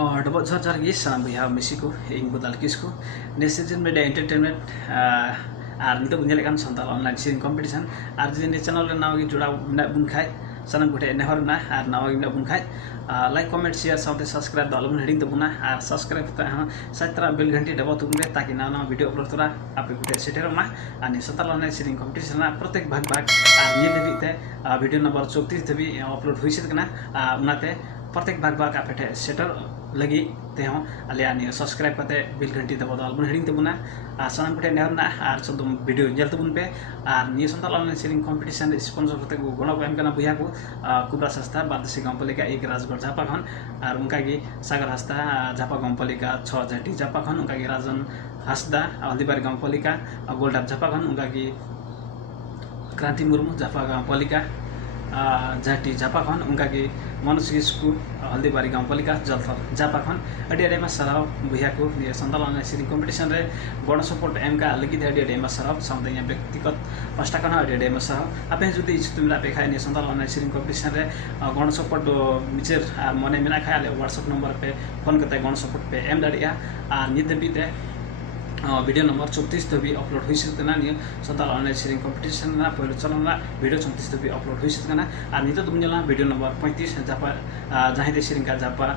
Dapat jujur lagi sanam biha Mexico, ing budal kisku. Netizen media entertainment আর নিতো বুঝলে কান সন্তাল online সিরিং competition আর যদি channel নাও জোড়া বুন খাই সানাম গুটে নেহর না আর নাও বুন খাই লাইক কমেंट शेयर साथ सब्सक्राइब दलम हेडिंग दबुना और सब्सक्राइब साइतरा बेल घंटी दबाव तुमरे ताकि ना ना वीडियो अपलोड तोरा आपे गुटे सेटेर मा अनि सताल ऑनलाइन सिरिंग कॉम्पिटिशन प्रत्येक भाग और निये देबीते वीडियो नंबर 34 देबी अपलोड होइसित कना उनाते प्रत्येक भाग आपे सेटर लगी ते हम अले आनी सब्सक्राइब करते बेल घंटी दबाव दलम हेडिंग दबुना सनाम गुटे नेहर ना और सदम वीडियो जल तबुन पे और निये सताल ऑनलाइन सिरिंग कॉम्पिटिशन स्पॉन्सर करते गणो एम कना बुया को कुबरा संस्था बादसी गांवपालिका एक राजगढ़ झापा खन और उनका की सागर हस्ता झापा गांवपालिका 6 झाटी झापा खन उनका की राजन हस्दा हल्दीबारी गांवपालिका गोल्डाप झापा खन उनका की क्रांति मुर्मू झापा गांवपालिका झाटी झापा खन उनका की मनोज किस्कु हल्दीबारी गांवपालिका जलथर झापा खन अडी अडी में सराव भैया को ये संताल ऑनलाइन सिरिंग कॉम्पिटिशन रे गण सपोर्ट एम का लगी अडी अडी में सराव सामने यहाँ व्यक्तिगत पाँचटा कना अडी अडी में सराव आप जो इच्छुक तुमला पे खाए संताल ऑनलाइन सिरिंग कॉम्पिटिशन रे गण सपोर्ट मिचर मने मिना खाए व्हाट्सएप नंबर पे फोन करते गण सपोर्ट पे एम दाड़िया और नित बीते वीडियो नंबर 34 भी अपलोड हो सकता है संताल ऑनलाइन सिरिंग कॉम्पिटिशन ना पहले चलना वीडियो 34 भी अपलोड हो सकता है और नित तुम जला वीडियो नंबर 35 झापा जहाँ सिरिंग का झापा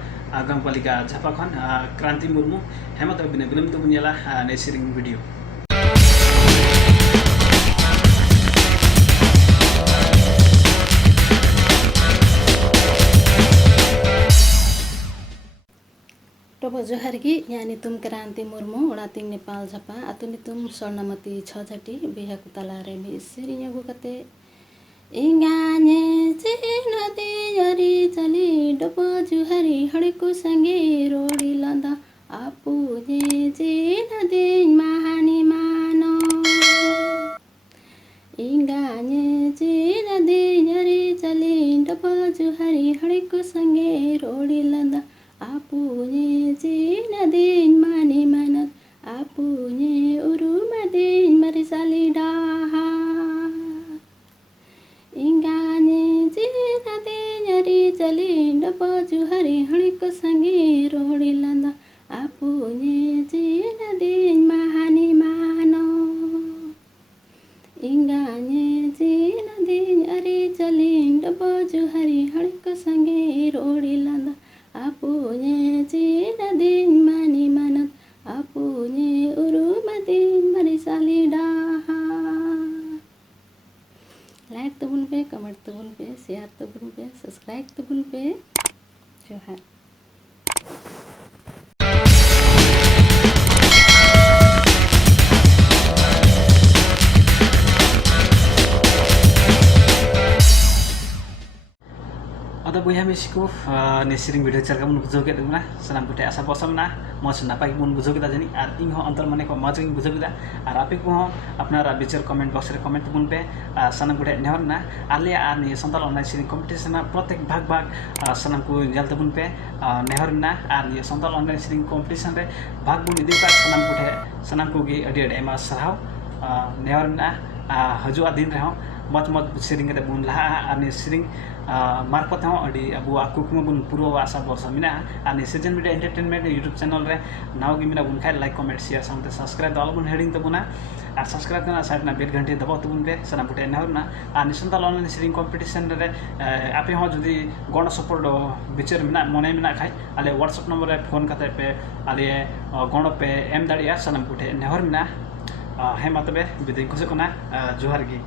गांवपालिका झापा खन क्रांति मुर्मू हेमत बिना बिलम तुम जला ने सिरिंग वीडियो टोबो जोहार की यानी तुम क्रांति मुर्मू उड़ातिंग नेपाल झापा अतुनी तुम स्वर्णमती 6 झाटी बिहा कुतला रे मी सिरिंग अगु कते इंगाने जे नदी यारी चली टोबो जोहारी हड़को संगे रोड़ी लंदा आपु जे नदी महानी मानो इंगाने जे नदी यारी चली टोबो जोहारी हड़को संगे रोड़ी लंदा आपुने जे नदीन माने मानत आपुने उरुमदीन मरिसाली डाहा इंगाने जे नदीन यारी चली डबो जुहरी हड़को संगे रोड़ी लंदा आपुने जे नदीन महानी मानो इंगाने जे नदीन यारी चली डबो जुहरी हड़को संगे रोड़ी लंदा आपुने जे नदीन मानी मानत आपुने उरुमदीन मरिसाली डाहा लाइक तबुन पे कमेंट तबुन पे शेयर तबुन पे सब्सक्राइब तबुन पे जोहार ada buaya Mexico ne siring video charga mun bujo ke dungna sanam gute asa posal na mos napai mun bujo kita jani ar ing ho antar mane ko majing bujo kita ar ape ko apnara bicar comment box re comment bun pe sanam gute nehor na ale ar ni santal online siring competition na protek bhag sanam ko jal tabun pe nehor na ar ni santal online siring competition re bhag bun idi ka sanam ko gi adi adi ma sarhaw nehor na haju adin re ho मत सिरिंग के बुन लहा आने सिरिंग मार्फत हो अडी अब आकु कुम बुन पूर्व आशा वर्ष मिना आने season media entertainment YouTube channel रे नाव की मिना बुन खाय लाइक कमेंट शेयर साथ सब्सक्राइब दल बुन हेडिंग तो बुना और सब्सक्राइब करना साइड ना बेल घंटी दबाव तो बुन पे सना पुटे नहर ना आने संताल ऑनलाइन सिरिंग कंपटीशन रे आपे हो जदी गण सपोर्ट बिचर मिना मने मिना खाय आले व्हाट्सएप नंबर रे फोन करते पे आले गण पे एम दाड़िया सना पुटे नहर मिना हे मतबे बिदिन कुसे कोना जोहार गी।